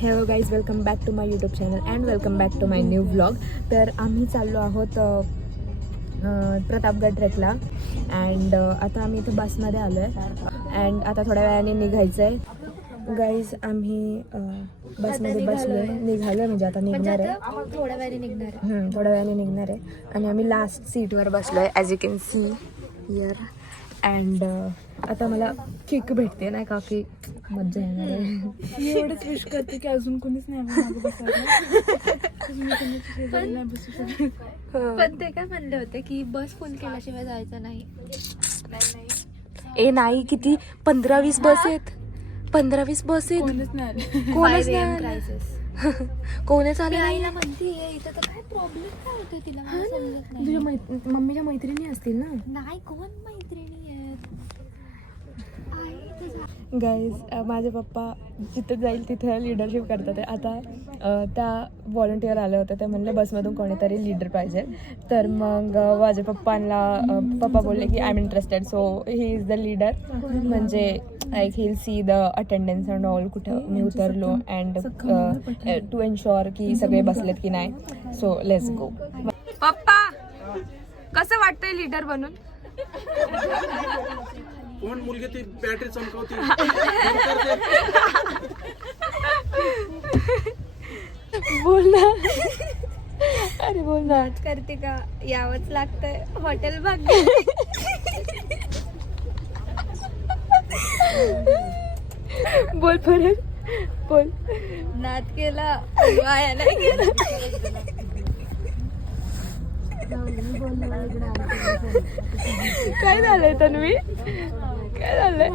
Hello guys, welcome back to my YouTube channel and welcome back to my new vlog. तर आम्ही चाललो आहोत Pratapgad ट्रेकला and आता आम्ही इथे बसमध्ये आलो आहे अँड आता थोड्या वेळाने निघायचं आहे. गाईज आम्ही बसमध्ये निघालो म्हणजे आता निघणार आहे, थोड्या वेळाने निघणार आहे आणि आम्ही लास्ट सीटवर बसलो आहे as you can see here. And आता मला किक भेटते नाही का की मज्जा येणार आहे. मी एवढंच विश करते की अजून कोणीच नाही पण ते काय म्हणले होते की बस फुल केल्याशिवाय जायचं नाही. ए नाही, किती 15-20 बस आहेत, 15-20 बस आहेत. कोणीच नाही कोणच नाही, कोणच आलं नाही. आईला म्हणते इथं तर काय प्रॉब्लेम काय होते तिला मला समजत नाही. तुझ्या मम्मीच्या मैत्रिणी असतील ना. नाही कोण मैत्रिणी आहेत. गाईज माझे पप्पा जिथे जाईल तिथे लिडरशिप करतात. आता त्या व्हॉलंटियर आल्या होत्या, ते म्हणले बसमधून कोणीतरी लीडर पाहिजे. तर मग माझ्या पप्पा बोलले की I am interested, so he is the leader. म्हणजे like he see the attendance and all, कुठं मी उतरलो अँड टू एन्श्योर की सगळे बसलेत की नाही. So let's go. पप्पा कसं वाटतंय लीडर बनून? कोण मुलगी ती बॅटरी चमकवती? बोल ना, अरे बोल ना. करते का यावंच लागतंय हॉटेल भाग्य. बोल परत बोल. नाद केला वाया नाही गेला. काय झालंय तन्वी, काय झालंय?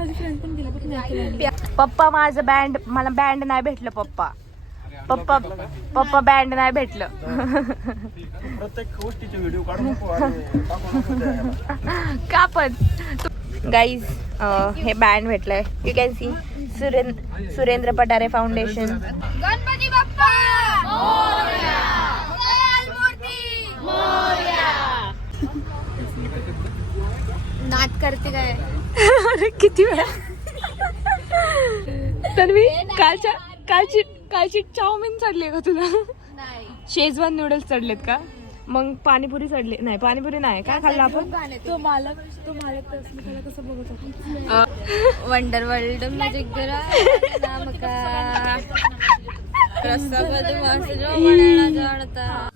पप्पा माझं बँड, मला बँड नाही भेटलं. पप्पा बँड नाही भेटलं. प्रत्येक गोष्टीचे व्हिडिओ काढू नको का पण. गाईज हे बँड भेटलंय, you can see Surendra Patare foundation. Ganpati बाप्पा मोरया. नाद करते काय? अरे किती वेळा. तन्वी कालची चाऊमिन चढली का तुला? नाही शेजवान नूडल्स चढलेत का? मग पाणीपुरी चढली नाही? पाणीपुरी नाही, काय खाल्लं आपण? तो मालक त्याला कसं बघत होता. वंडर वर्ल्ड म्युझिक जरा नाम का रस्ता बदमाश जो बनाना जानता.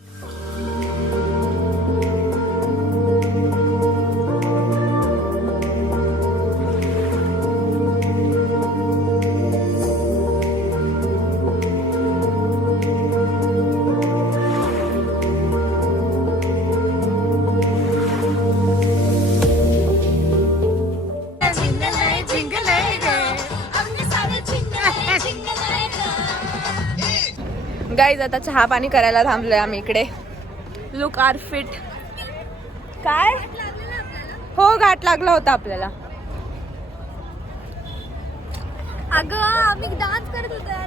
गाईज आता चहा पाणी करायला थांबलोय आम्ही इकडे. Look are fit. काय हो, घाट लागला होता आपल्याला. अगं आम्ही डान्स करत होतो यार.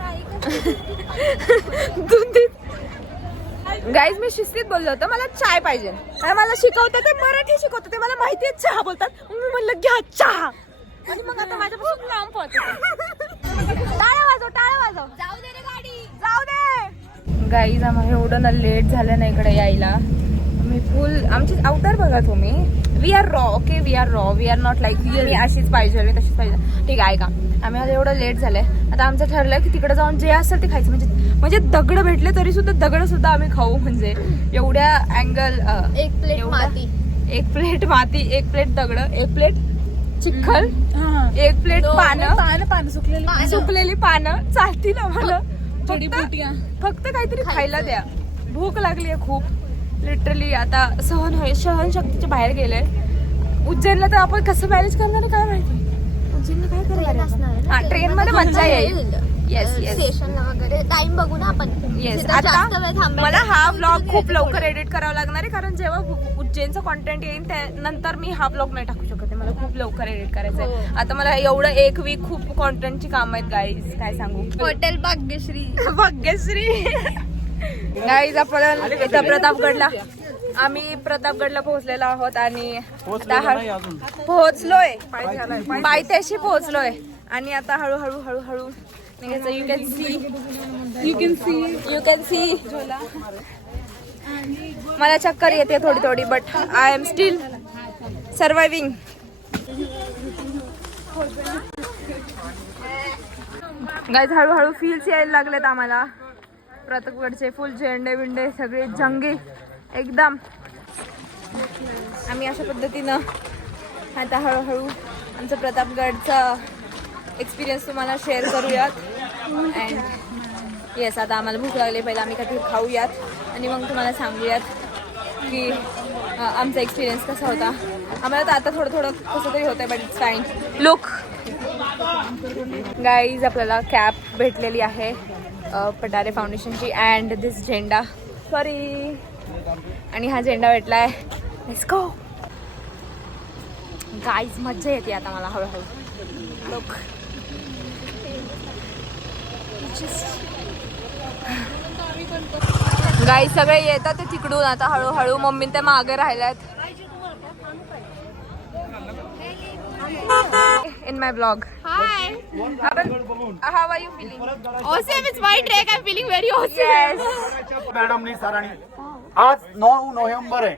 गाईज मी शिस्तीत बोललो होतं मला चाय पाहिजे, आणि मला शिकवतं ते मराठी शिकवतं, ते मला माहिती आहे चहा बोलतात. मी म्हणलं घ्या चहा, आणि मग आता माझ्यापासून लांब पळत. टाळ्या वाजव. जाऊ दे रे गाडी, जाऊ दे. गाईज आम्हाला एवढं ना लेट झालं ना इकडे यायला. मी फुल आमची आउटर बघा तुम्ही. We are raw, okay, we are raw, we are not like मी अशीच पाहिजे, मी तशीच पाहिजे. ठीक आहे का? आम्ही आता एवढं लेट झालंय. आता आमचं ठरलंय की तिकडे जाऊन जे असेल ते खायचं. म्हणजे दगड भेटले तरी सुद्धा दगड सुद्धा आम्ही खाऊ. म्हणजे एवढ्या अँगल. एक प्लेट माती, एक प्लेट माती, एक प्लेट दगड, एक प्लेट चिखल, एक प्लेट पानं सुकलेली पानं चालतील आम्हाला. फक्त काहीतरी खायला द्या. भूक लागली आहे खूप लिटरली. आता सहनशक्तीच्या बाहेर गेले. उज्जैनला तर आपण कसं मॅनेज करणार काय माहिती. उज्जैनला काय करणार? हा, ट्रेन मध्ये मजा येईल. येस स्टेशनला वगैरे टाइम बघू ना आपण. येस. आता मला हा व्लॉग खूप लवकर एडिट करावा लागणार आहे, कारण जेव्हा उज्जैनचा कॉन्टेंट येईल त्यानंतर मी हा व्लॉग नाही टाकू शकत. मला खूप लवकर एडिट करायचं आहे. आता मला एवढं एक वीक खूप कॉन्टेंटची काम आहेत गाईज, काय सांगू. हॉटेल भाग्यश्री. गाईज आपण इथं प्रतापगडला आम्ही प्रतापगडला पोहोचलेलो आहोत आणि पोहोचलोय, पायथ्याशी पोहोचलोय आणि आता हळूहळू निघायचं. You can see you can see मला चक्कर येते थोडी थोडी but I am still surviving. Guys हळूहळू फील्स यायला लागलेत आम्हाला. प्रतापगडचे फुल झेंडे बिंडे सगळे जंगी एकदम. आम्ही अशा पद्धतीनं आता हळूहळू आमचं प्रतापगडचा एक्सपिरियन्स तुम्हाला शेअर करूयात. अँड येस, आता आम्हाला भूक लागली, पहिला आम्ही काहीतरी खाऊयात आणि मग तुम्हाला सांगूयात की आमचा एक्सपिरियन्स कसा होता. आम्हाला तर आता थोडं थोडं कसं तरी होतं but it's fine. Look guys, आपल्याला कॅप भेटलेली आहे पटारे फाउंडेशनची अँड दिस झेंडा सॉरी, आणि हा झेंडा भेटलाय. लेट्स गो गाईज, मज्जा येते आता मला हळूहळू. लुक गाईज, सगळे येतात ते तिकडून आता हळूहळू. मम्मी ते मागे राहिल्यात in my vlog. Hi. How are you feeling? Awesome. It's my trek. I'm feeling very awesome. Yes. मॅडमनी सरांनी आज 9 नोव्हेंबर आहे,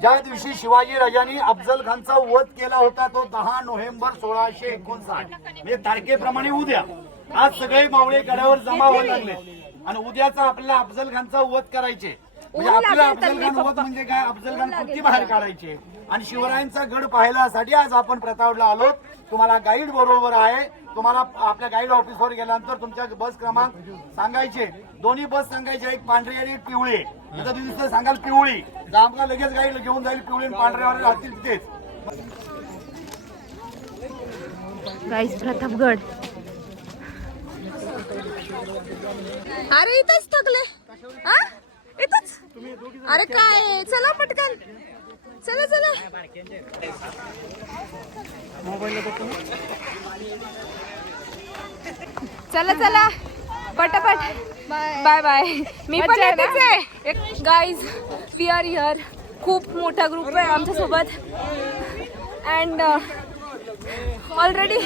ज्या दिवशी शिवाजी राजांनी अफजल खानचा वध केला होता तो 10 नोव्हेंबर 1659. म्हणजे तारखेप्रमाणे उद्या आज सगळे मावळे गडावर जमा व्हायला लागले आणि उद्याचा आपल्याला अफजल खानचा वध करायचे. म्हणजे आपल्याला अफजल खान वध म्हणजे काय, अफजल खान कुठे बाहेर काढायचे. आणि शिवरायांचा गड पाहण्यासाठी आज आपण प्रतापगडला आलो. तुम्हाला गाईड बरोबर आहे. तुम्हाला आपल्या गाईड ऑफिसवर गेल्यानंतर तुमच्या बस क्रमांक सांगायचे, दोन्ही बस सांगायचे, एक पांढरी आणि एक पिवळी. आता तुम्ही नुसतं सांगाल पिवळी तर आम्हाला लगेच गाईड घेऊन जाईल. पिवळी आणि पांढऱ्यावर राहतील तिथेच. गाईज, प्रतापगड. अरे इथंच थकले. हा इथंच. अरे काय, चला पटकन, चला चला. चला चला पटापट. Bye bye. मी पण येतेच आहे. Guys, we are here. खूप मोठा ग्रुप आहे आमच्या सोबत अँड ऑलरेडी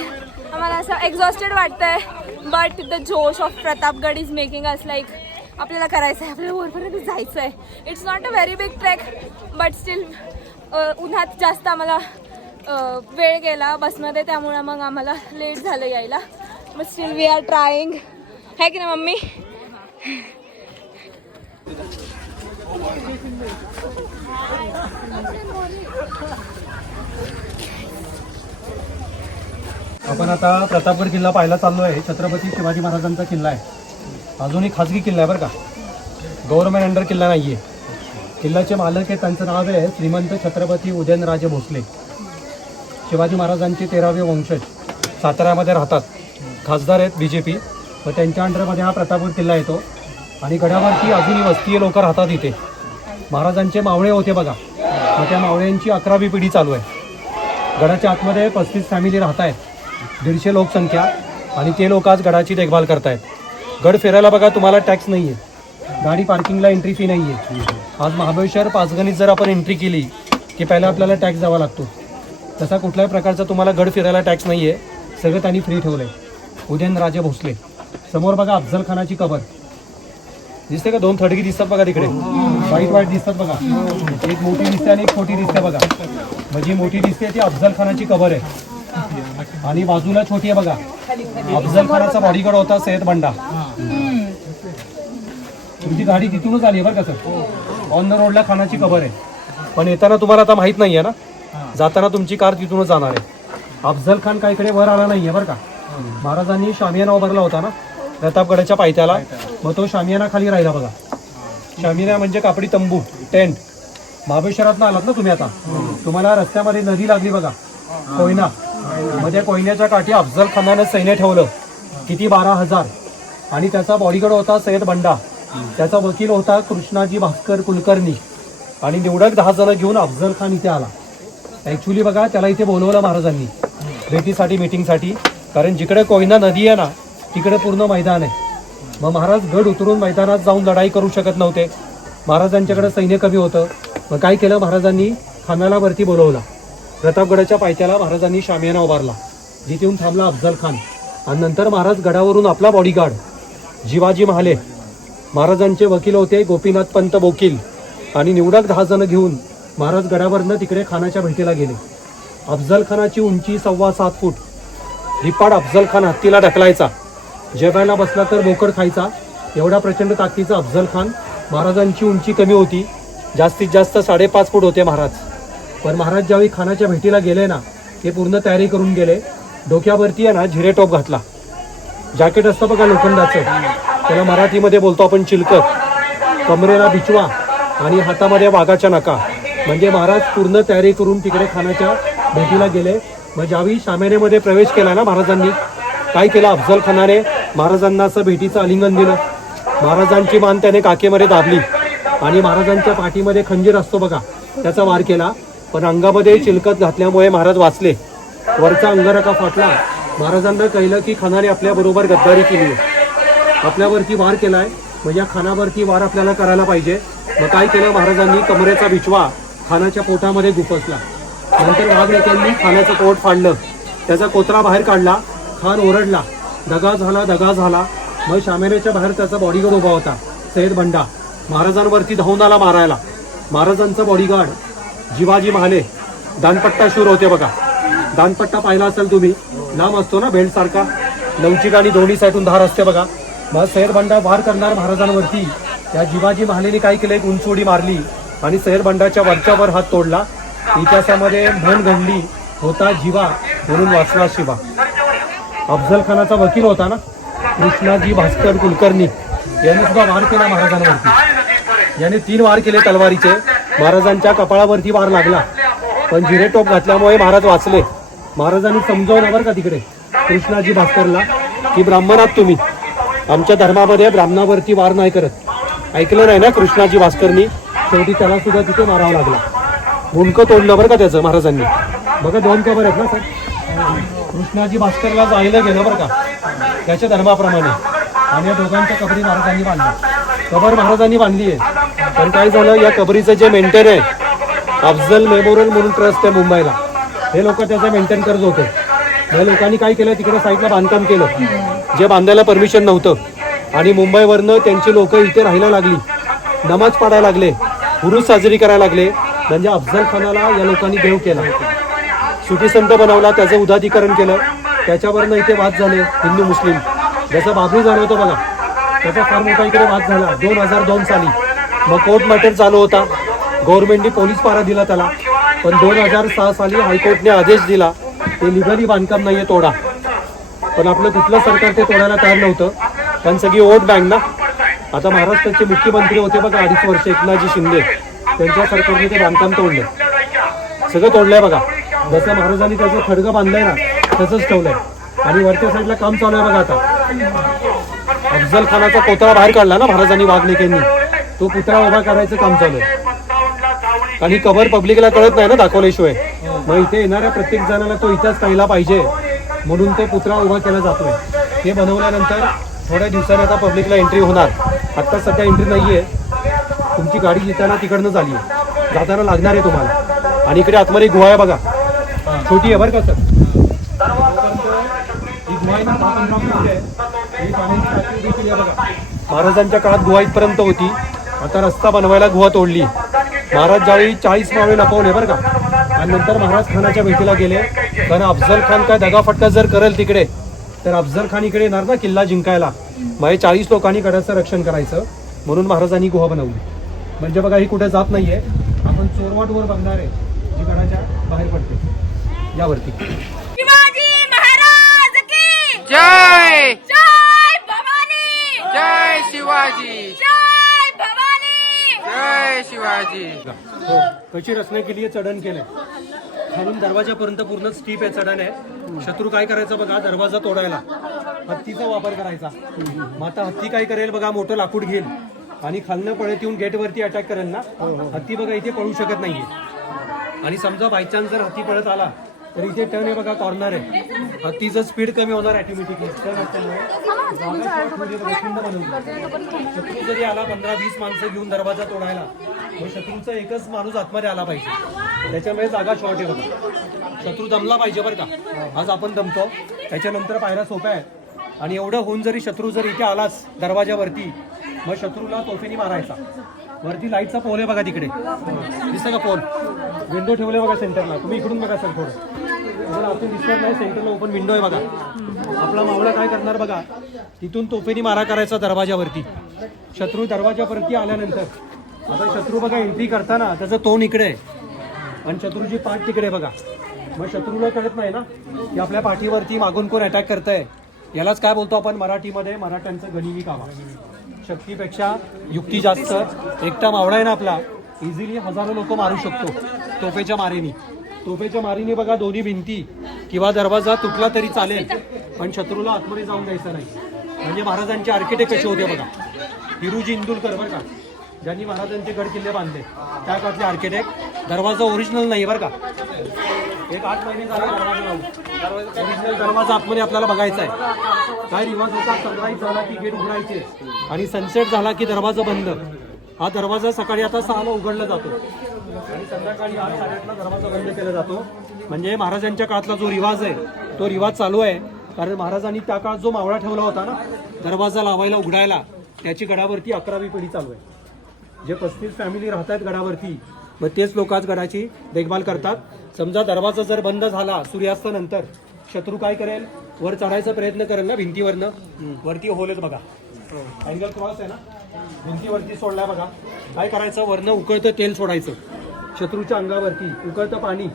आम्हाला असं एक्झॉस्टेड वाटतंय. बट द जोश of Pratapgad is making us like आपल्याला करायचं आहे, आपल्याला वरपर्यंत जायचं आहे. It's not a very big trek but still उन्हात जास्त आम्हाला वेळ गेला बसमध्ये, त्यामुळे मग आम्हाला लेट झालं यायला. But still we are trying. है की ना मम्मी? आपण आता प्रतापगड किल्ला पाहायला चाललो आहे. छत्रपती शिवाजी महाराजांचा किल्ला आहे. अजून एक खाजगी किल्ला आहे बरं का, गव्हर्नमेंट अंडर किल्ला नाही आहे. किल्ल्याचे मालक आहे, त्यांचं नाव आहे श्रीमंत छत्रपती उदयनराजे भोसले. शिवाजी महाराजांचे 13वे वंशज, साताऱ्यामध्ये राहतात, खासदार आहेत BJP. व त्यांच्या अंडरमध्ये हा प्रतापगड किल्ला येतो. आणि गडावरती अजूनही वस्तीय लोक राहतात इथे. महाराजांचे मावळे होते बघा, मग त्या मावळ्यांची 11वी पिढी चालू आहे. गडाच्या आतमध्ये 35 फॅमिली राहत आहेत, 150 लोकसंख्या, आणि ते लोक आज गडाची देखभाल करतायत. गड फिरायला बघा तुम्हाला टॅक्स नाही आहे, गाडी पार्किंगला एंट्री फी नाही आहे. आज महाबळेश्वर पाचगणीत जर आपण एंट्री केली की पहिला आपल्याला टॅक्स द्यावा लागतो, तसा कुठल्याही प्रकारचा तुम्हाला गड फिरायला टॅक्स नाही आहे. सगळं त्यांनी फ्री ठेवलं आहे. उदयनराजे भोसले. समोर बघा अफजल खानाची कबर दिसते का, 2 थडगी दिसतात बघा तिकडे, व्हाईट व्हाईट दिसतात बघा. एक मोठी दिसते आणि एक छोटी दिसते बघा. म्हणजे मोठी दिसते ती अफजल खानाची कबर आहे आणि बाजूला छोटी आहे बघा, अफजल खानाचा बॉडीगार्ड होता सय्यद बंडा. तुमची गाडी तिथूनच आली आहे बरं का सर. ऑन द रोडला खानाची कबर आहे, पण येताना तुम्हाला आता माहित नाही आहे ना, जाताना तुमची कार तिथूनच जाणार आहे. अफजल खान काय इकडे वर आला नाहीये बरं का. महाराजांनी शामियाना उभारला होता ना प्रतापगडाच्या पायथ्याला, मग तो शामियाना खाली राहिला बघा. शामियाना म्हणजे कापडी तंबू, टेंट. महाबळेश्वरात आलात ना तुम्ही, आता तुम्हाला रस्त्यामध्ये नदी लागली बघा, कोयना. मग त्या कोयन्याच्या काठी अफजल खानानं सैन्य ठेवलं, किती 12,000. आणि त्याचा बॉडीगार्ड होता सय्यद बंडा, त्याचा वकील होता कृष्णाजी भास्कर कुलकर्णी. आणि निवडक 10 जण घेऊन अफजल खान इथे आला. ॲक्च्युली बघा त्याला इथे बोलवलं महाराजांनी भेटीसाठी, मीटिंगसाठी. कारण जिकडे कोयना नदी आहे ना तिकडे पूर्ण मैदान आहे. मग महाराज गड उतरून मैदानात जाऊन लढाई करू शकत नव्हते, महाराजांच्याकडे सैन्य कमी होतं. मग काय केलं महाराजांनी, खानाला वरती बोलवला. प्रतापगडाच्या पायथ्याला महाराजांनी शामियाना उभारला, जिथे येऊन थांबला अफजल खान. आणि नंतर महाराज गडावरून आपला बॉडीगार्ड जिवाजी महाले महाराजांचे वकील होते गोपीनाथ पंत बोकील आणि निवडक 10 जण घेऊन महाराज गडावरनं तिकडे खानाच्या भेटीला गेले. अफजल खानाची उंची 7.25 फूट. रिपाड अफजल खान हत्तीला ढकलायचा, जेवायला बसला तर बोकड खायचा, एवढा प्रचंड ताकदीचा अफजल खान. महाराजांची उंची कमी होती, जास्तीत जास्त 5.5 फूट होते महाराज. पण महाराज ज्यावेळी खानाच्या भेटीला गेले ना, ते पूर्ण तयारी करून गेले. डोक्यावरती आहे ना झिरे टोप घातला, जॅकेट असतं बघा लोखंडाचं, त्याला मराठीमध्ये बोलतो आपण चिलकत, कमरेला बिचवा आणि हातामध्ये वाघाच्या नका. म्हणजे महाराज पूर्ण तयारी करून तिकडे खानाच्या भेटीला गेले. मग ज्यावेळी शामेनेमध्ये प्रवेश केला ना महाराजांनी, काय केलं अफजल खानाने, महाराजांना असं भेटीचं आलिंगन दिलं. महाराजांची मान त्याने काकेमध्ये दाबली आणि महाराजांच्या पाठीमध्ये खंजीर असतो बघा, त्याचा वार केला. पण अंगामध्ये चिलकत घातल्यामुळे महाराज वाचले. वरचा अंगरखा फाटला. महाराजांना कळलं की खानाने आपल्याबरोबर गद्दारी केली आहे, आपल्यावरती वार केलाय, मग या खानावरती वार आपल्याला करायला पाहिजे. मग काय केलं महाराजांनी, कमरेचा बिचवा खानाच्या पोटामध्ये गुपसला. नंतर वाघनेत्यांनी खानाचं पोट फाडलं, त्याचा कोतरा बाहेर काढला. खान ओरडला, दगा झाला दगा झाला. मग शामेनेच्या बाहेर त्याचा बॉडीगार्ड उभा होता, सैयद बंडा, महाराजांवरती धावून आला मारायला. महाराजांचा बॉडीगार्ड जिवाजी महाले दानपट्टा शूर होते बघा. दानपट्टा पाहिला असेल तुम्ही, लांब असतो ना बेल्ट सारखा, लवचिक आणि दोन्ही साईडून धार असते बघा. मग सैयद बंडा वार करणार महाराजांवरती. त्या जिवाजी महालेने काय केलं, एक उंचवडी मारली आणि सैयद बंडाच्या वरच्यावर हात तोडला. इतिहासामध्ये म्हण घडली, होता जिवा म्हणून वाचला शिवा. अफजल खानाचा वकील होता ना कृष्णाजी भास्कर कुलकर्णी, यांनी सुद्धा वार केला महाराजांवरती. याने 3 वार केले तलवारीचे. महाराजांच्या कपाळावरती वार लागला, पण जिरे टोप घातल्यामुळे महाराज वाचले. महाराजांनी समजावलं बरं का तिकडे कृष्णाजी भास्करला की ब्राह्मणात तुम्ही, आमच्या धर्मामध्ये ब्राह्मणावरती वार नाही करत. ऐकलं नाही ना कृष्णाजी भास्करनी, शेवटी त्याला सुद्धा तिथे मारावा लागला. मुंडकं तोडलं बरं का त्याचं महाराजांनी. बघा 2 कबर आहेत ना सर. कृष्णाजी भास्करला जायला गेलं बरं का त्याच्या धर्माप्रमाणे, आणि या दोघांच्या कबरी महाराजांनी बांधल्या. कबर महाराजांनी बांधली आहे, पण काय झालं, या कबरीचं जे मेंटेन आहे, अफजल मेमोरियल म्हणून ट्रस्ट आहे मुंबईला, हे लोक त्याचं मेंटेन करत होते. या लोकांनी काय केलं, तिकडे साईडला बांधकाम केलं जे बांधायला परमिशन नव्हतं. आणि मुंबईवरनं त्यांची लोक इथे राहायला लागली, नमाज पाडायला लागले, हुरूस साजरी करायला लागले. म्हणजे अफजल खानाला या लोकांनी देव केला, सुटी संत बनवला, त्याचं उदातीकरण केलं. त्याच्यावरनं इथे वाद झाले हिंदू मुस्लिम, जसं बाबरी झालं होतं बघा, त्याचा फार मोठा इकडे वाद झाला 2002 साली. मग कोर्ट मॅटर चालू होता, गव्हर्नमेंटनी पोलीस पारा दिला त्याला. पण 2006 साली हायकोर्टने आदेश दिला ते लिगली बांधकाम नाहीये, तोडा. पण आपलं कुठलं सरकार ते तोडायला तयार नव्हतं, पण सगळी वोट बँक ना. आता महाराष्ट्राचे मुख्यमंत्री होते बघा 2.5 वर्ष, एकनाथजी शिंदे, त्यांच्या सरकारने ते बांधकाम तोडलं, सगळं तोडलंय बघा. जसं महाराजांनी त्याचं खडगं बांधलंय ना तसंच ठेवलंय. आणि वरच्या साईडला काम चालू आहे बघा. आता अफजल खानाचा कोतरा बाहेर काढला ना महाराजांनी वाघनेत्यांनी, तो पुतळा उभा करायचं काम चालू आहे. आणि कबर पब्लिकला कळत नाही ना दाखवल्याशिवाय, मग इथे येणाऱ्या प्रत्येक जणाला तो इतिहास कळला पाहिजे म्हणून तो पुतळा उभा केला जातोय. हे बनवल्यानंतर थोड्या दिवसांनी आता पब्लिकला एंट्री होणार. आता सध्या एंट्री नाहीये, तुमची गाडी येताना तिकडनं झाली आहे, जाताना लागणार आहे तुम्हाला. आणि इकडे आतमध्ये गुहा आहे बघा, छोटी आहे बरं का सर. ही गुहा आहे ना 10-15 फूट आहे. ही पाण्याची टाकी देखील आहे बघा. महाराजांच्या काळात गुहा इथपर्यंत होती, आता रस्ता बनवायला गुहा तोडली. महाराज ज्यावेळी 40 मावळे लपवले बरं का, आणि नंतर महाराज खानाच्या भेटीला गेले. कारण अफजल खान काय दगाफटका जर करेल तिकडे, तर अफजल खान इकडे येणार ना किल्ला जिंकायला. मग 40 लोकांनी गडाचं रक्षण करायचं म्हणून महाराजांनी गुहा बनवली. म्हणजे बघा ही कुठे जात नाहीये, आपण चोरवाटवर बघणार आहे जी गडाच्या बाहेर पडते यावरती. शिवाजी महाराज की जय जय भवानी, जय शिवाजी, जय भवानी. जय शिवाजी. हो, कशी रचना केली आहे, चढण केलंय खालून दरवाजापर्यंत पूर्ण स्टीप आहे, चढण आहे. शत्रू काय करायचं बघा, दरवाजा तोडायला हत्तीचा वापर करायचा. मग आता हत्ती काय करेल बघा, मोठं लाकूड घेईल आणि खालनं पळत येऊन गेटवरती अटॅक करेल ना. हत्ती बघा इथे पळू शकत नाहीये. आणि समजा बायचान्स जर हत्ती पळत आला तर इथे टर्न आहे बघा, कॉर्नर आहे. हत्तीचं स्पीड कमी होणार ऑटोमॅटिकली. शत्रू जरी आला 15-20 माणसं घेऊन दरवाजा तोडायला, मग शत्रूचा एकच माणूस आतमध्ये आला पाहिजे. त्याच्यामुळे जागा शॉर्ट आहे बघा. शत्रू दमला पाहिजे बरं का. आज आपण दमतो, त्याच्यानंतर पायऱ्या सोप्या आहेत. आणि एवढं होऊन जरी शत्रू जर इथे आलाच दरवाजावरती, मग शत्रूला तोफेनी मारायचा. वरती लाईटचा पोल आहे बघा तिकडे, दिसतं का पोल? विंडो ठेवले बघा सेंटरला, तुम्ही इकडून बघा सर थोडं, जर आपण दिसत नाही सेंटरला ओपन विंडो आहे बघा. आपला मावळा काय करणार बघा, तिथून तोफेनी मारा करायचा दरवाजावरती. शत्रू दरवाजावरती आल्यानंतर आता शत्रू बघा एंट्री करताना त्याचं तोंड इकडे आहे आणि शत्रूची पाठ तिकडे आहे बघा. मग शत्रूला कळत नाही ना की आपल्या पाठीवरती मागून कोण अटॅक करतंय. यालाच काय बोलतो आपण मराठीमध्ये, मराठ्यांचं गनिमी कामा. शक्तीपेक्षा युक्ती जास्त. एकटा मावळा आहे ना आपला, इझिली हजारो लोक मारू शकतो तोफेच्या मारेनी. तोफेच्या मारीने बघा दोन्ही भिंती किंवा दरवाजा तुटला तरी चालेल, पण शत्रूला आतमध्ये जाऊन द्यायचं नाही. म्हणजे महाराजांचे आर्किटेक्ट कसे होते बघा, हिरूजी इंदुलकर बरं का, ज्यांनी महाराजांचे गड किल्ले बांधले, त्या काळातले आर्किटेक्ट. दरवाजा ओरिजिनल नाही बरं का, एक 8 महिने झाले दरवाजा लावून. ओरिजिनल दरवाजा आतमध्ये आपल्याला बघायचा आहे. काय रिवाज होता, सनराईज झाला की गेट उघडायचे आणि सनसेट झाला की दरवाजा बंद. हा दरवाजा सकाळी आता 6ला उघडला जातो आणि संध्याकाळी 8-8:30ला दरवाजा बंद केला जातो. म्हणजे महाराजांच्या काळातला जो रिवाज आहे तो रिवाज चालू आहे. कारण महाराजांनी त्या काळात जो मावळा ठेवला होता ना दरवाजा लावायला उघडायला, त्याची गडावरती 11वी पिढी चालू आहे. जे 35 फॅमिली राहतात गडावरती, मग तेच लोक आज गडाची देखभाल करतात. समजा दरवाजा जर बंद झाला सूर्यास्तानंतर, शत्रू काय करेल, वर चढायचा प्रयत्न करेल ना भिंतीवरनं. वरती होलच बघा, अँगल क्रॉस आहे ना, भिंतीवरती सोडलाय बघा. काय करायचं, वरनं उकळतं तेल सोडायचं शत्रूच्या अंगावरती, उकळतं पाणी.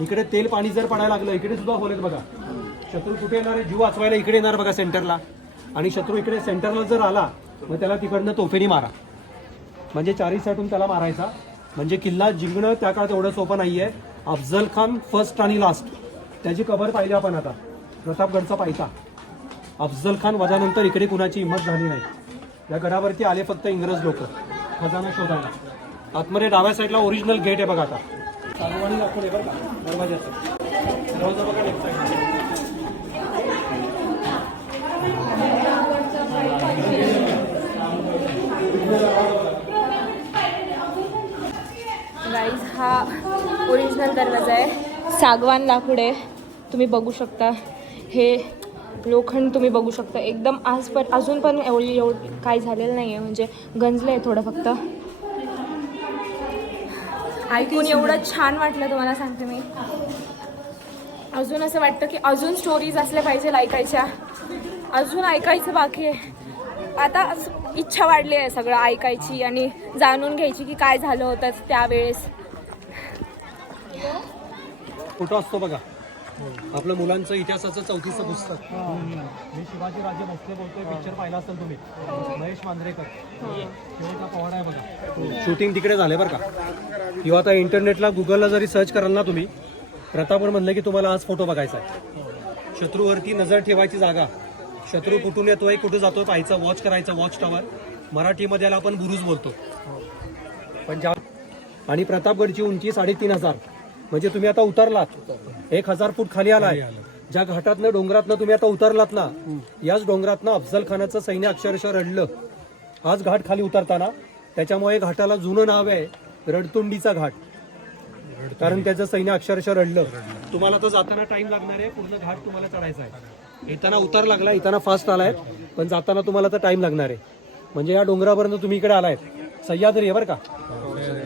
इकडे तेल पाणी जर पडायला लागलं, इकडे सुद्धा होलेत बघा. शत्रू कुठे येणार आहे, जीव वाचवायला इकडे येणार बघा सेंटरला. आणि शत्रू इकडे सेंटरला जर आला, मग त्याला तिकडनं तोफेनी मारा. म्हणजे 4 साईडून त्याला मारायचा. म्हणजे किल्ला जिंकणं त्या काळात एवढं सोपं नाही आहे. अफजल खान फर्स्ट आणि लास्ट, त्याची कबर पाहिली आपण आता, प्रतापगडचा पायथा. अफजल खान वजानंतर इकडे कुणाची हिंमत झाली नाही. या गडावरती आले फक्त इंग्रज लोक खजाना शोधायला. आतमध्ये डाव्या साईडला ओरिजिनल गेट आहे बघा. आता सागवानी लाकूड आहे बरं का दरवाजाचं. दरवाजा बघा लेफ्ट साईडला. गाईज हा ओरिजिनल दरवाजा आहे, सागवान लाकूड आहे, तुम्ही बघू शकता. हे लोखंड तुम्ही बघू शकता एकदम अजून पण एवढं काय झालेलं नाही आहे, म्हणजे गंजलं आहे थोडं फक्त. ऐकून एवढं छान वाटलं तुम्हाला सांगते मी. अजून असं वाटतं की अजून स्टोरीज असल्या पाहिजे ऐकायच्या, अजून ऐकायचं बाकी आहे. आता इच्छा वाढली आहे सगळं ऐकायची आणि जाणून घ्यायची की काय झालं होतं त्यावेळेस. फोटो असतो बघा आपलं मुलांचं इतिहासाचं 4थीचं पुस्तक. मी शिवाजी राजे भोसले बोलतोय, पिक्चर पाहिला असेल तुम्ही, महेश मांजरेकर. शेवटचा पवाडा आहे बघा, शूटिंग तिकडे झालंय बरं का. किंवा आता इंटरनेटला गुगलला जरी सर्च कराल ना तुम्ही, प्रतापगड म्हणलं की तुम्हाला आज फोटो बघायचा आहे. शत्रूवरती नजर ठेवायची जागा, शत्रू कुठून येतोय कुठं जातोय पाहायचं, वॉच करायचं, वॉच टॉवर. मराठीमध्ये याला आपण बुरुज बोलतो. पण आणि प्रतापगडची उंची 3,500, म्हणजे तुम्ही आता उतरलात 1,000 फूट खाली आलाय. ज्या घाटातनं डोंगरातनं तुम्ही आता उतरलात ना, याच डोंगरातनं अफजल खानाचं सैन्य अक्षरशः रडलं आज घाट खाली उतरताना. त्याच्यामुळे घाटाला जुनं नाव आहे रडतुंडीचा घाट, कारण त्याचं सैन्य अक्षरशः रडलं. तुम्हाला तर जाताना टाइम लागणार आहे, पूर्ण घाट तुम्हाला चढायचा आहे. येताना उतार लागला, येताना फास्ट आलाय, पण जाताना तुम्हाला तर टाइम लागणार आहे. म्हणजे या डोंगरापर्यंत तुम्ही इकडे आलायत. सह्याद्री आहे बरं का,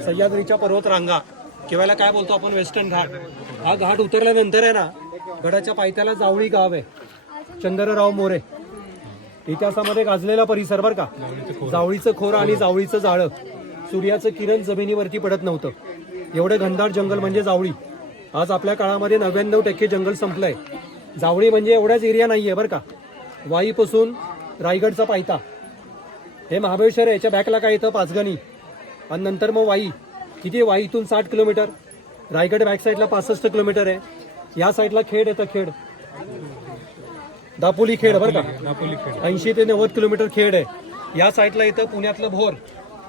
सह्याद्रीच्या पर्वत रांगा किंवा काय बोलतो आपण वेस्टर्न घाट. हा घाट उतरल्यानंतर आहे ना, गडाच्या पायथ्याला जावळी गाव आहे, चंद्रराव मोरे. इतिहासामध्ये गाजलेला परिसर बरं का. जावळीचं खोर आणि जावळीचं जाळं, सूर्याचं किरण जमिनीवरती पडत नव्हतं. एवढं घनदाट जंगल म्हणजे जावळी. आज आपल्या काळामध्ये 99% जंगल संपलंय. जावळी म्हणजे एवढाच एरिया नाहीये बरं का. वाईपासून रायगडचा पायथा, हे महाबळेश्वर आहे, याच्या बॅकला काय येतं पाचगणी, आणि नंतर मग वाई. किती वाई इथून 60 किलोमीटर, रायगड बॅक साईडला 65 किलोमीटर आहे. या साईडला खेड येतं, खेड दापोली खेड बरं का, 80 ते 90 किलोमीटर खेड आहे. या साईडला येतं पुण्यातलं भोर,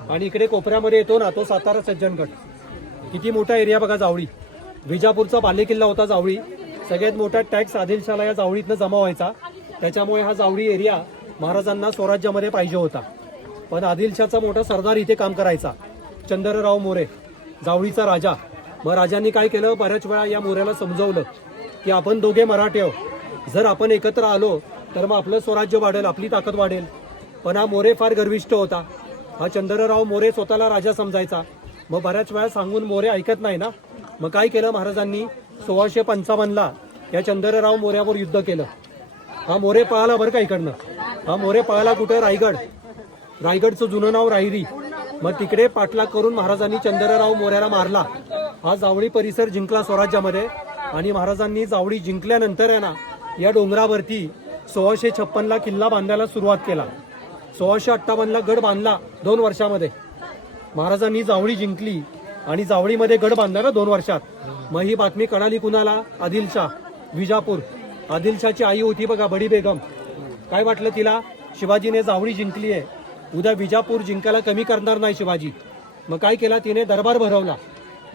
आणि इकडे कोपऱ्यामध्ये येतो ना तो सातारा सज्जनगड. किती मोठा एरिया बघा जावळी. विजापूरचा बालेकिल्ला होता जावळी. सगळ्यात मोठा टॅक्स आदिलशाला या जावळीतनं जमा व्हायचा. त्याच्यामुळे हा जावळी एरिया महाराजांना स्वराज्यामध्ये पाहिजे होता. पण आदिलशाचा मोठा सरदार इथे काम करायचा, चंद्रराव मोरे, जावळीचा राजा. मग राजांनी काय केलं, बऱ्याच वेळा या मोऱ्याला समजवलं की आपण दोघे मराठे आहोत, जर आपण एकत्र आलो तर मग आपलं स्वराज्य वाढेल, आपली ताकद वाढेल. पण हा मोरे फार गर्विष्ठ होता. हा चंद्रराव मोरे स्वतःला राजा समजायचा. मग बऱ्याच वेळा सांगून मोरे ऐकत नाही ना. मग काय केलं महाराजांनी 1655ला या चंद्रराव मोऱ्यावर युद्ध केलं. हा मोरे पळाला बरं का इकडनं. हा मोरे पळाला कुठं? रायगड. रायगडचं जुनं नाव रायरी. मग तिकडे पाठलाग करून महाराजांनी चंद्रराव मोऱ्याला मारला. हा जावळी परिसर जिंकला स्वराज्यामध्ये. आणि महाराजांनी जावळी जिंकल्यानंतर आहे ना या डोंगरावरती 1656ला किल्ला बांधायला सुरुवात केला. 1658ला गड बांधला 2 वर्षामध्ये. महाराजांनी जावळी जिंकली आणि जावळीमध्ये गड बांधला ना 2 वर्षात. मग ही बातमी कळाली कुणाला? आदिलशाह, विजापूर. आदिलशाहची आई होती बघा बडी बेगम. काय वाटलं तिला? शिवाजीने जावळी जिंकली आहे, उद्या विजापूर जिंकायला कमी करणार नाही शिवाजी. मग काय केला तिने? दरबार भरवला.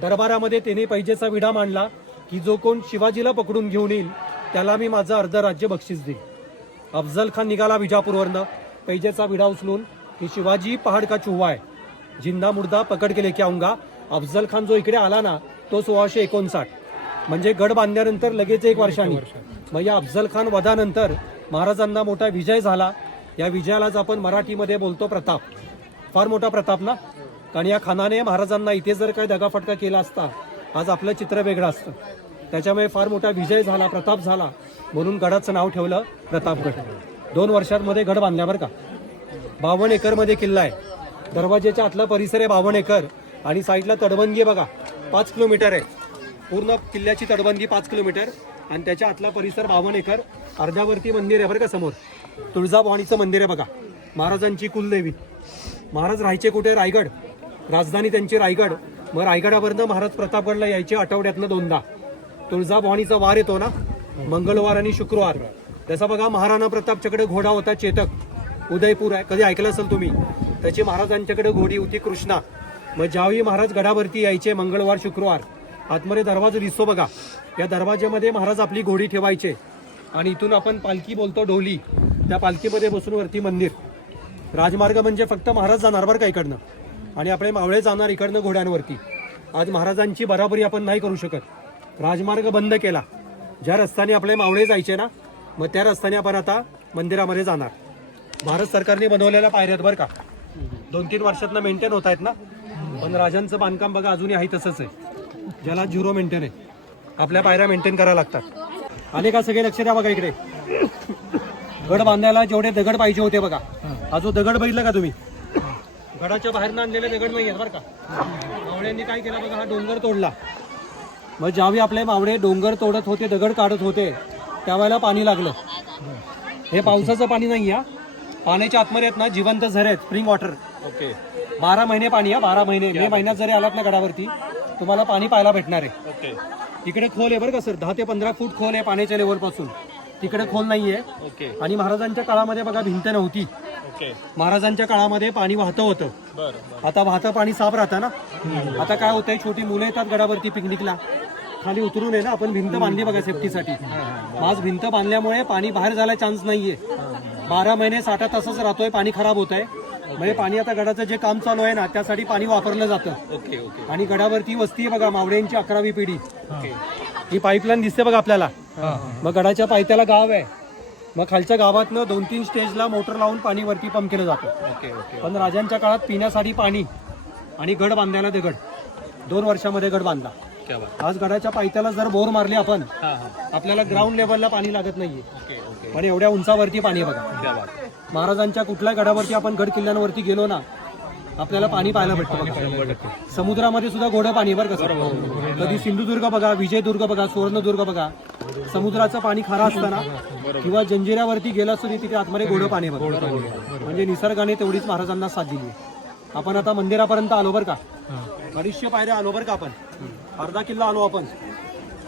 दरबारामध्ये तिने पैजेचा विडा मांडला की जो कोण शिवाजीला पकडून घेऊन येईल त्याला मी माझं अर्ध राज्य बक्षीस देईन. अफजल खान निघाला विजापूरवरनं पैजेचा विडा उचलून की शिवाजी पहाड का चुहा आहे, जिंदा मुर्दा पकड के लेके आऊंगा. अफजल खान जो इकडे आला ना तो 1659 म्हणजे गड बांधल्यानंतर लगेच 1 वर्षांनी. मग या अफजल खान वधानंतर महाराजांना मोठा विजय झाला. या विजयालाच आपण मराठीमध्ये बोलतो प्रताप. फार मोठा प्रताप ना. कारण या खानाने महाराजांना इथे जर काही दगाफटका केला असता आज आपलं चित्र वेगळं असतं. त्याच्यामुळे फार मोठा विजय झाला, प्रताप झाला, म्हणून गडाचं नाव ठेवलं प्रतापगड. 2 वर्षांमध्ये गड बांधल्या बरं का. 52 एकरमध्ये किल्ला आहे. दरवाजेच्या आतला परिसर आहे 52 एकर आणि साईडला तटबंदी आहे बघा 5 किलोमीटर आहे. पूर्ण किल्ल्याची तटबंदी 5 किलोमीटर आणि त्याच्या आतला परिसर 52 एकर. अर्ध्यावरती मंदिर आहे बरं का समोर. तुळजाभवानीचं मंदिर आहे बघा. महाराजांची कुलदेवी. महाराज राहायचे कुठे? रायगड. राजधानी त्यांची रायगड. मग रायगडावरनं महाराज प्रतापगडला यायचे आठवड्यातनं 2दा. तुळजाभवानीचा वार येतो ना मंगळवार आणि शुक्रवार. त्याचा बघा महाराणा प्रतापच्याकडे घोडा होता चेतक. उदयपूर आहे, कधी ऐकलं असेल तुम्ही. त्याची महाराजांच्याकडे घोडी होती कृष्णा. मग ज्यावेळी महाराज गडावरती यायचे मंगळवार शुक्रवार आतमध्ये दरवाजा दिसतो बघा. या दरवाज्यामध्ये महाराज आपली घोडी ठेवायचे आणि इथून आपण पालखी बोलतो ढोली. त्या पालखीमध्ये बसून वरती मंदिर. राजमार्ग म्हणजे फक्त महाराज जाणार बरं का इकडनं आणि आपले मावळे जाणार इकडनं घोड्यांवरती. आज महाराजांची बराबरी आपण नाही करू शकत. राजमार्ग बंद केला. ज्या रस्त्याने आपले मावळे जायचे ना मग त्या रस्त्याने आपण आता मंदिरामध्ये जाणार. भारत सरकारने बनवलेल्या पायऱ्या आहेत बरं का. 2-3 वर्षातनं मेंटेन होत आहेत ना. पण राजांचं बांधकाम बघा अजूनही आहे तसंच आहे. ज्याला 0 मेंटेन आहे. आपल्या पायऱ्या मेंटेन करायला लागतात. आले का सगळे? लक्ष द्या बघा इकडे. गड बांधायला जेवढे दगड पाहिजे होते बघा. हा जो दगड बघितला का तुम्ही? गडाच्या बाहेरनं आणलेले दगड नाही आहेत बरं का. मावळ्यांनी काय केलं बघा, हा डोंगर तोडला. मग ज्यावेळी आपले मावळे डोंगर तोडत होते, दगड काढत होते त्यावेळेला पाणी लागलं. हे पावसाचं पाणी नाही. हा पाण्याच्या आतमध्ये आहेत ना जिवंत झरे आहेत, स्प्रिंग वॉटर. ओके. 12 महिने पाणी. 12 महिने. मे महिन्यात जरी आलात ना गडावरती तुम्हाला पाणी पाहायला भेटणार आहे. ओके. इकडे खोल आहे बरं का सर. 10 ते 15 फूट खोल आहे पाण्याच्या लेवलपासून. तिकडे खोल नाहीये. ओके. आणि महाराजांच्या काळामध्ये बघा भिंत नव्हती. ओके. महाराजांच्या काळामध्ये पाणी वाहतं होतं. बरं. आता वाहतं पाणी साफ राहतं ना. आता काय होतंय, छोटी मुलं येतात गडावरती पिकनिकला, खाली उतरून आहे ना आपण भिंत बांधली बघा सेफ्टीसाठी. आज भिंत बांधल्यामुळे पाणी बाहेर जायला चान्स नाहीये. 12 महिने 60 तासच राहतोय, पाणी खराब होत आहे. म्हणजे पाणी आता गडाचं जे काम चालू आहे ना त्यासाठी पाणी वापरलं जातं. ओके. ओके. आणि गडावरती वस्ती आहे बघा मावळ्यांची 11वी पिढी. ही पाईपलाईन दिसते बघा आपल्याला. मग गडाच्या पायथ्याला गाव आहे. मग खालच्या गावातनं 2-3 स्टेजला मोटर लावून पाणी वरती पंप केलं जातं. ओके. ओके. पण राजांच्या काळात पिण्यासाठी पाणी आणि गड बांधायला दगड. 2 वर्षामध्ये गड बांधला. क्या बात. आज गडाच्या पायथ्याला जर बोर मारले आपण हां हां. आपल्याला ग्राउंड लेवलला पाणी लागत नाहीये. ओके. ओके. पण एवढ्या उंचावरती पाणी आहे बघा. क्या बात. महाराजांच्या कुठल्या गडावरती आपण गड किल्ल्यांवरती गेलो ना आपल्याला पाणी पाहायला भेटतं बघा. समुद्रामध्ये सुद्धा गोडं पाणी बरं का सर. कधी सिंधुदुर्ग बघा, विजयदुर्ग बघा, सुवर्णदुर्ग बघा. समुद्राचं पाणी खारं असताना किंवा जंजिऱ्यावरती गेला असतो तिथे आतमध्ये गोडं पाणी बघा. म्हणजे निसर्गाने तेवढीच महाराजांना साथ दिली. आपण आता मंदिरापर्यंत आलो बरं का. 250 पायऱ्या आलो बरं का आपण. अर्धा किल्ला आलो आपण.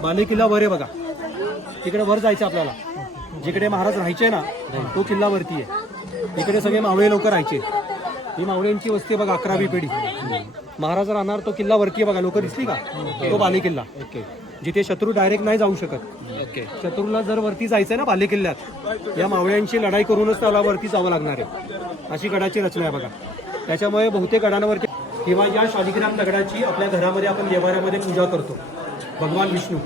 बाले किल्ला वर आहे बघा. तिकडे वर जायचं आपल्याला. जिकडे महाराज राहायचे ना तो किल्ला वरती आहे. इकडे सगळे मावळे लोक राहायचे. ही मावळ्यांची वस्ती बघा 11वी पिढी. महाराज राहणार तो किल्ला वरती बघा. लोक दिसली का? तो बाले किल्ला. ओके. जिथे शत्रू डायरेक्ट नाही जाऊ शकत. ओके. शत्रूला जर वरती जायचंय ना बाले किल्ल्यात या मावळ्यांची लढाई करूनच त्याला वरती जावं लागणार आहे. अशी गडाची रचना आहे बघा. त्याच्यामुळे बहुतेक गडांवरती किंवा या शालिग्राम दगडाची आपल्या घरामध्ये आपण देवाऱ्यामध्ये पूजा करतो. भगवान विष्णू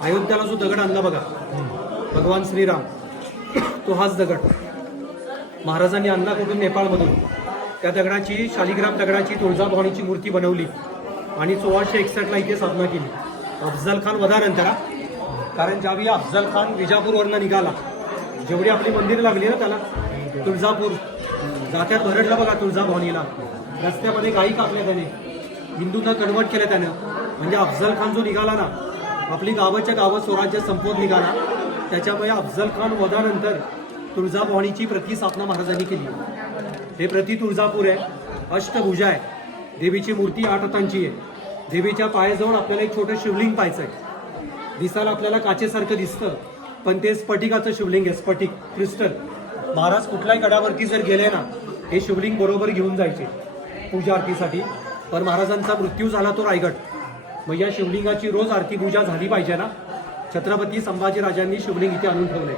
अयोध्याला जो दगड आणला बघा भगवान श्रीराम तो हाच दगड महाराजांनी आणला कुठून नेपाळमधून. त्या दगडाची शालिग्राम दगडाची तुळजाभवानीची मूर्ती बनवली आणि 1661ला इथे स्थापना केली. अफजल खान वधानंतर कारण ज्यावेळी अफजल खान विजापूरवरनं निघाला, जेवढी आपली मंदिरं लागली ना त्याला, तुळजापूर जात्यात भरडला बघा तुळजाभवानीला, रस्त्यामध्ये गायी कापल्या त्याने, हिंदूंना कन्वर्ट केलं त्यानं. म्हणजे अफजल खान जो निघाला ना, आपली गावाच्या गावात स्वराज्य संपवत निघाला. त्याच्यामुळे अफजल खान वधानंतर तुळजाभवानीची प्रतिस्थापना महाराजांनी केली. हे प्रति तुळजापूर आहे, अष्टभुजा आहे, देवीची मूर्ती 8 हातांची आहे. देवीच्या पायाजवळ आपल्याला एक छोटं शिवलिंग पाहायचं आहे. दिसायला आपल्याला काचेसारखं दिसतं, पण ते स्फटिकाचं शिवलिंग आहे, स्फटिक क्रिस्टल. महाराज कुठल्याही गडावरती जर गेले ना, हे शिवलिंग बरोबर घेऊन जायचे पूजा आरतीसाठी. पण महाराजांचा मृत्यू झाला तो रायगड, मग या शिवलिंगाची रोज आरती पूजा झाली पाहिजे ना. छत्रपती संभाजीराजांनी शिवलिंग इथे आणून ठेवले,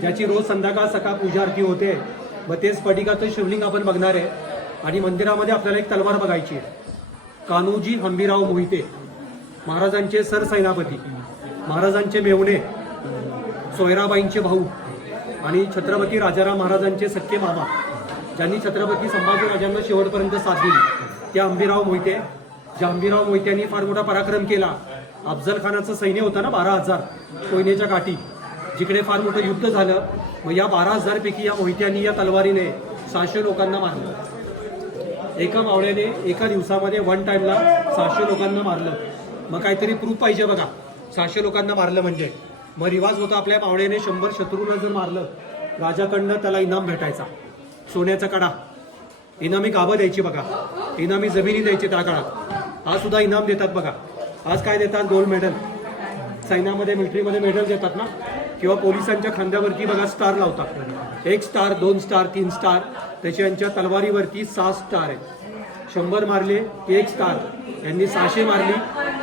ज्याची रोज संध्याकाळ सकाळ पूजा आरती होते. मग ते स्फटिकाचं शिवलिंग आपण बघणार आहे. आणि मंदिरामध्ये आपल्याला एक तलवार बघायची आहे. कान्होजी हंबीराव मोहिते, महाराजांचे सरसेनापती, महाराजांचे मेवणे, सोयराबाईंचे भाऊ आणि छत्रपती राजाराम महाराजांचे सख्खे मामा, ज्यांनी छत्रपती संभाजीराजांना शेवटपर्यंत साथ दिली, ते हंबीराव मोहिते. ज्या हंबीराव मोहित्यांनी फार मोठा पराक्रम केला. अफजल खानाचं सैन्य होतं ना 12,000 कोयनेच्या काठी, जिकडे फार मोठं युद्ध झालं. मग या 12,000 पैकी या मोहित्यांनी या तलवारीने 600 लोकांना मारलं. एका मावळ्याने एका दिवसामध्ये वन टाइमला 600 लोकांना मारलं. मग काहीतरी प्रूफ पाहिजे बघा, 600 लोकांना मारलं म्हणजे. मग रिवाज होता आपल्या मावळ्याने 100 शत्रूंना जर मारलं, राजाकडनं त्याला इनाम भेटायचा, सोन्याचा कडा. इनामी गावं द्यायची बघा, इनामी जमिनी द्यायची त्या काळात. आज सुद्धा इनाम देतात बघा. आज काय देतात? Gold medal. सैन्यामध्ये मिलिटरीमध्ये मेडल देतात ना, किंवा पोलिसांच्या खांद्यावरती बघा स्टार लावतात. 1 स्टार, 2 स्टार, 3 स्टार. त्याच्या तलवारीवरती 6 स्टार आहेत. 100 मारले 1 स्टार, यांनी 600 मारली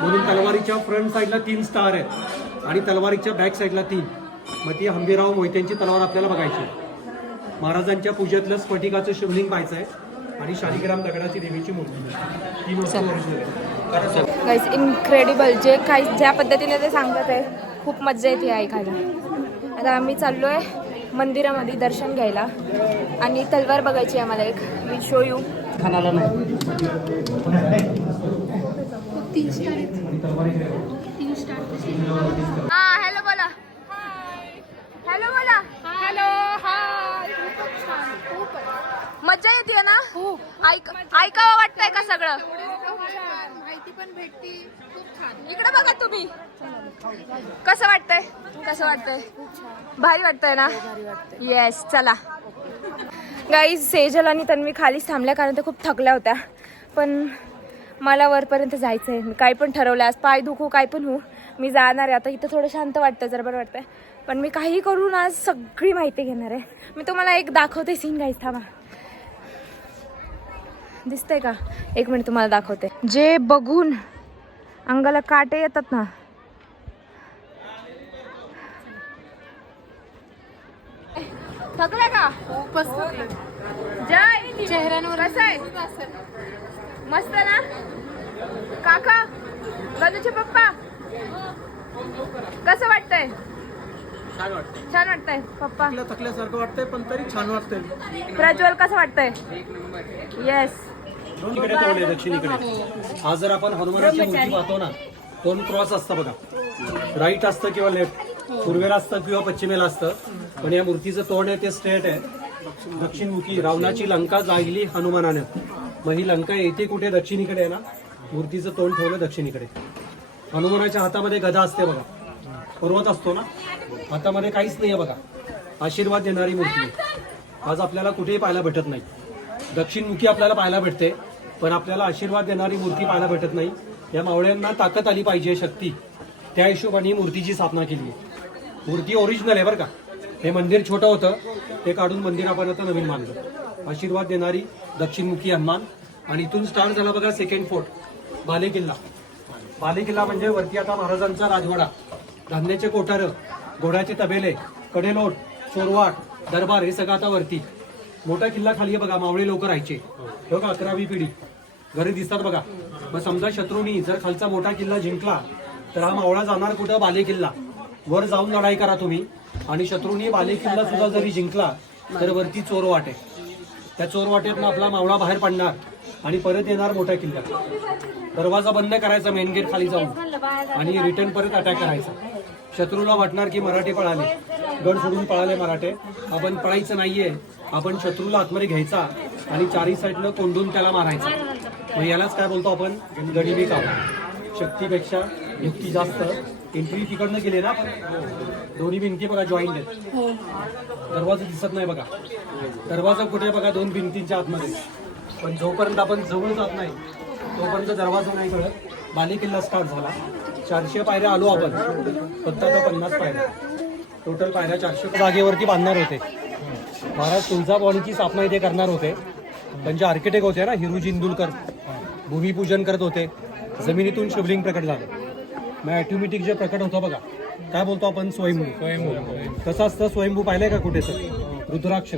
म्हणून तलवारीच्या फ्रंट साईडला 3 स्टार आहेत आणि तलवारीच्या बॅक साईडला 3. मग ती हंबीराव मोहित्यांची तलवार आपल्याला बघायची. महाराजांच्या पूजेतलं स्फटिकाचं शिवलिंग पाहायचं आहे आणि शालिग्राम दगडाची देवीची मूर्ती, ती मूर्ती ओरिजिनल. गाईज इनक्रेडिबल, जे काही ज्या पद्धतीने ते सांगतात आहे, खूप मजा येते ऐकायला. आता आम्ही चाललो आहे मंदिरामध्ये दर्शन घ्यायला आणि तलवार बघायची आहे आम्हाला एक. Will show you. खानाला नाही 3 स्टार. हा हॅलो बोला. हॅलो बोला. Hello hi. मजा येते ना. ऐकावं वाटतंय का सगळं? माहिती पण भेटती. खूप छान. इकडे बघा तुम्ही. कसं वाटतंय? कसं वाटतंय? भारी वाटतंय ना. येस चला. गाईज सेजल आणि तन्वी खालीच थांबल्या कारण ते खूप थकल्या होत्या. पण मला वरपर्यंत जायचं आहे. मी काय पण ठरवलं, आज पाय दुखू काय पण होऊ, मी जाणार आहे. आता इथं थोडं शांत वाटतं, जरा बरं वाटतंय. पण मी काही करून आज सगळी माहिती घेणार आहे. मी तुम्हाला एक दाखवते सीन. गाईज थांबा, दिसतंय का? 1 मिनिट तुम्हाला दाखवते. जे बघून अंगाला काटे येतात ना, थकल्या का? खूपच थकले. जय चेहऱ्यांवर कसं आहे? मस्त ना काका? गणूचे पप्पा कसं वाटतंय? छान वाटतं. छान वाटतंय पप्पा? थकल्यासारखं वाटतंय पण तरी छान वाटतंय. प्रज्वल कसं वाटतंय? येस. इकडे तोंड आहे दक्षिणेकडे. आज जर आपण हनुमानाची मूर्ती पाहतो ना, तोंड क्रॉस असतं बघा, राईट असतं किंवा लेफ्ट, पूर्वेला असतं किंवा पश्चिमेला असतं. पण या मूर्तीचं तोंड आहे ते स्ट्रेट आहे, दक्षिणमुखी. रावणाची लंका जागली हनुमानानं. मग ही लंका येते कुठे? दक्षिणीकडे आहे ना. मूर्तीचं तोंड ठेवलं दक्षिणीकडे. हनुमानाच्या हातामध्ये गदा असते बघा, पर्वत असतो ना, हातामध्ये काहीच नाही आहे बघा. आशीर्वाद देणारी मूर्ती आहे. आज आपल्याला कुठेही पाहायला भेटत नाही. दक्षिणमुखी आपल्याला पाहायला भेटते, पण आपल्याला आशीर्वाद देणारी मूर्ती पाहायला भेटत नाही. या मावळ्यांना ताकद आली पाहिजे, शक्ती. त्या हिशोबाने मूर्तीची स्थापना केली आहे. मूर्ती ओरिजिनल आहे बरं का. हे मंदिर छोटं होतं, ते काढून मंदिर आपण आता नवीन बांधलं. आशीर्वाद देणारी दक्षिणमुखी हनुमान. आणि इथून स्टार्ट झाला बघा सेकंड फोर्ट, बाले किल्ला. बाले किल्ला म्हणजे वरती आता महाराजांचा राजवाडा, धान्याचे कोठारं, घोड्याचे तबेले, कडेलोट, चोरवाड, दरबार, हे सगळं आता वरती. मोठा किल्ला खाली आहे बघा, मावळे लोक राहायचे बघा, 11वी पिढी. घरे दिसतात बघा. मग समजा शत्रूंनी जर खालचा मोठा किल्ला जिंकला तर हा मावळा जाणार कुठं? बाले किल्ला. वर जाऊन लढाई करा तुम्ही. आणि शत्रूंनी बाले किल्ला सुद्धा जरी जिंकला तर वरती चोरवाटे, त्या चोरवाटेतनं आपला मावळा बाहेर पडणार आणि परत येणार मोठ्या किल्ल्यात. दरवाजा बंद करायचा मेन गेट खाली जाऊन आणि रिटर्न परत अटॅक करायचा. शत्रूला वाटणार की मराठे पळाले, गड सोडून पळाले मराठे, आपण पळायचं नाहीये, आपण शत्रूला आतमध्ये घ्यायचा आणि चारी साईडनं कोंडून त्याला मारायचा. मग यालाच काय बोलतो आपण, गडिबी काम. शक्तीपेक्षा युक्ती जास्त. एंट्री तिकडनं केली ना आपण, दोन्ही भिंती बघा जॉईंट आहेत, दरवाजा दिसत नाही बघा, दरवाजा कुठे बघा, दोन भिंतींच्या आतमध्ये. पण जोपर्यंत आपण जवळ जात नाही तोपर्यंत दरवाजा नाही कळत. बाले किल्ला स्टार्ट झाला, 400 पायऱ्या आलो आपण, फक्त आता 50 पायऱ्या, टोटल पायऱ्या 400 जागेवरती बांधणार होते. महाराज तुळजाभवानीची स्थापना इथे करणार होते. त्यांचे आर्किटेक्ट होते ना हिरुजी इंदुलकर, भूमिपूजन करत होते, जमिनीतून शिवलिंग प्रकट झालं. मग ऑटोमॅटिक जे प्रकट होतं बघा, काय बोलतो आपण, स्वयंभू. कसं असतं स्वयंभू, पाहिलंय का कुठे तर, रुद्राक्ष,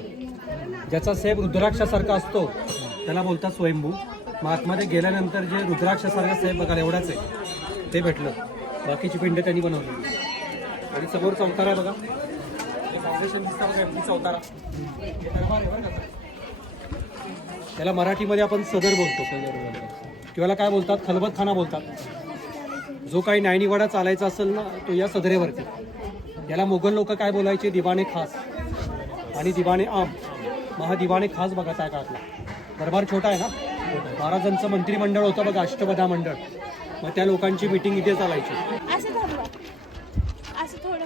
ज्याचा सेप रुद्राक्षासारखा असतो त्याला बोलतात स्वयंभू. मग आतमध्ये गेल्यानंतर जे रुद्राक्षासारखा सेप बघा एवढाच आहे ते भेटलं, बाकीची पिंड त्यांनी बनवली. आणि समोर चौतारा आहे बघा, फाउंडेशन दिसतं बघा, एमपी चौतारा, हे दरबार आहे बरं का. त्याला मराठीमध्ये आपण सदर बोलतो, किंवा काय बोलतात, खलबतखाना बोलतात. जो काही न्यायनिवाडा चालायचा असेल ना तो या सदरेवरती. याला मोगल लोक काय बोलायचे, दिवाणे खास आणि दिवाणे आम. मग हा दिवाणे खास बघा त्या काळातला. दरबार छोटा आहे ना, महाराजांचं मंत्रिमंडळ होतं बघा, अष्टपदा मंडळ. मग त्या लोकांची मीटिंग इथे चालायची. असं थोडं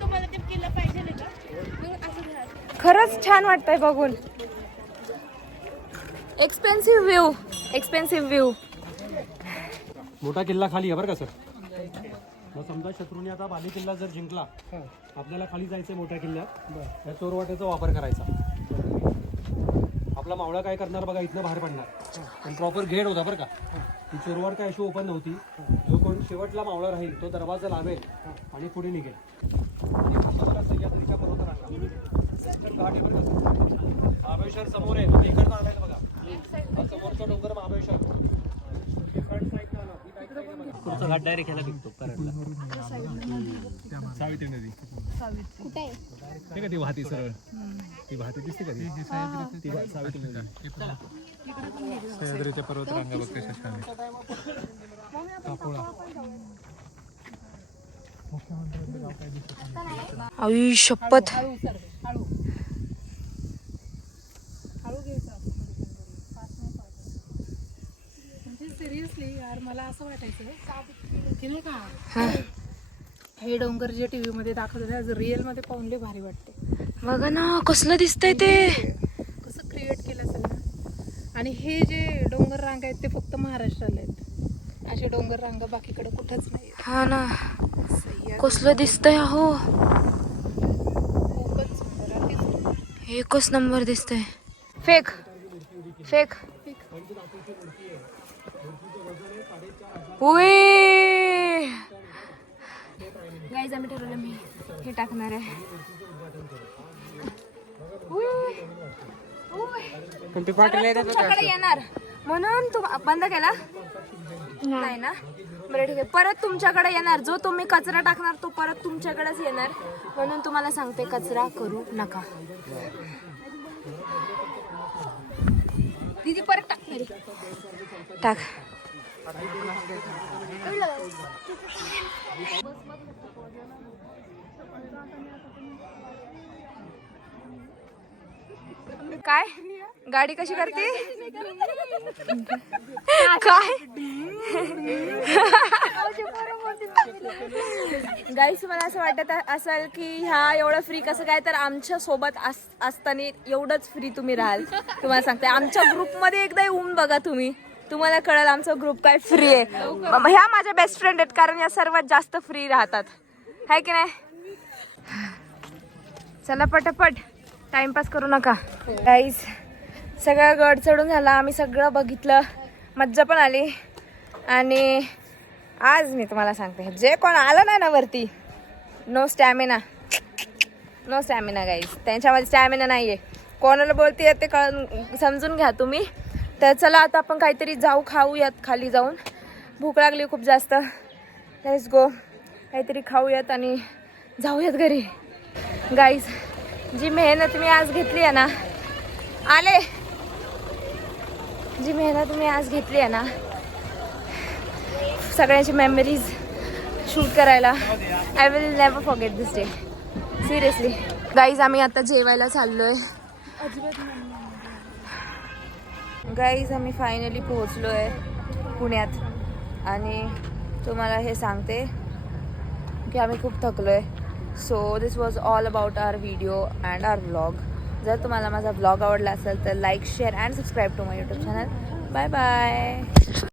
तुम्हाला ते केलं पाहिजे का? खरंच छान वाटतंय बघून. Expensive view. मोठा किल्ला खाली आहे बरं का सर. मग समजा शत्रूने आता बाले किल्ला जर जिंकला, आपल्याला खाली जायचं मोठ्या किल्ल्यात, या चोरवाट्याचा वापर करायचा. आपला मावळा काय करणार बघा, इथनं बाहेर पडणार. पण प्रॉपर गेट होता बरं का, ती चोरवाट काय अशी ओपन नव्हती. जो कोण शेवटला मावळा राहील तो दरवाजा लावेल आणि पुढे निघेल. आणि आता बघा सह्याद्रीच्या पर्वतरांगा घाट आहे बरं का सर. महाबळेश्वर समोर आहे, तुम्ही इकडनं आलाय बघा, हा समोरचा डोंगर महाबळेश्वर. पुढचा घाट डायरेक्ट ह्याला दिसतो कराडला. सावित्री नदी कुठे आहे का, ती वाहती सरळ, ती वाहती दिसते का, ती सावित्री नदी. सह्याद्रीच्या पर्वतरांगा बघ कशा छान आहे. आई शपथ. सिरियसली यार, मला असं वाटायचं की नाही का, हे डोंगर जे टीव्ही मध्ये दाखवतात रिअल मध्ये पाहून लय भारी वाटते. बघा ना कसलं दिसतंय ते, कसं क्रिएट केलं असेल ना. आणि हे जे डोंगर रांगा आहेत ते फक्त महाराष्ट्राला आहेत, असे डोंगर रांगा बाकीकडे कुठंच नाही. हा ना, कसलं दिसतंय. अहो खूपच सुंदर, अतिशय. एकच नंबर दिसतंय. फेक गाईज, आम्ही ठरवलं मी हे टाकणार आहे. तुमच्याकडे येणार म्हणून बंद केला नाही ना, बरं ठीक आहे. परत तुमच्याकडे येणार, जो तुम्ही कचरा टाकणार तो परत तुमच्याकडेच येणार, म्हणून तुम्हाला सांगते कचरा करू नका. दीदी परत टाक. काय गाडी कशी करते काय गाईस, मला असं वाटत असेल की ह्या एवढं फ्री कसं काय, तर आमच्या सोबत असताना एवढंच फ्री तुम्ही राहाल. तुम्हाला सांगते, आमच्या ग्रुपमध्ये एकदा येऊन बघा तुम्हाला कळेल आमचा ग्रुप काय फ्री आहे. ह्या माझ्या बेस्ट फ्रेंड आहेत, कारण या सर्वात जास्त फ्री राहतात, है की नाही. चला पटापट, टाइमपास करू नका. गाईज, सगळं गड चढून झाला, आम्ही सगळं बघितलं, मज्जा पण आली. आणि आज मी तुम्हाला सांगते, जे कोण आलं नाही ना वरती, नो स्टॅमिना गाईज, त्यांच्यामध्ये स्टॅमिना नाही आहे. कोणाला बोलते ते समजून घ्या तुम्ही. तर चला आता आपण काहीतरी खाऊयात खाली जाऊन, भूक लागली खूप जास्त. Let's go. काहीतरी खाऊयात आणि जाऊयात घरी. गाईज, जी मेहनत मी आज घेतली आहे ना, जी मेहनत मी आज घेतली आहे ना, सगळ्यांची मेमरीज शूट करायला, I will never forget this day. Seriously guys, आम्ही आता जेवायला चाललोय. गाईज, आम्ही फायनली पोहोचलोय पुण्यात आणि तुम्हाला हे सांगते की आम्ही खूप थकलोय. So this was all about our video and our vlog. जर तुम्हाला माझा व्लॉग आवडला असेल तर like, share and subscribe to my YouTube channel. Bye bye.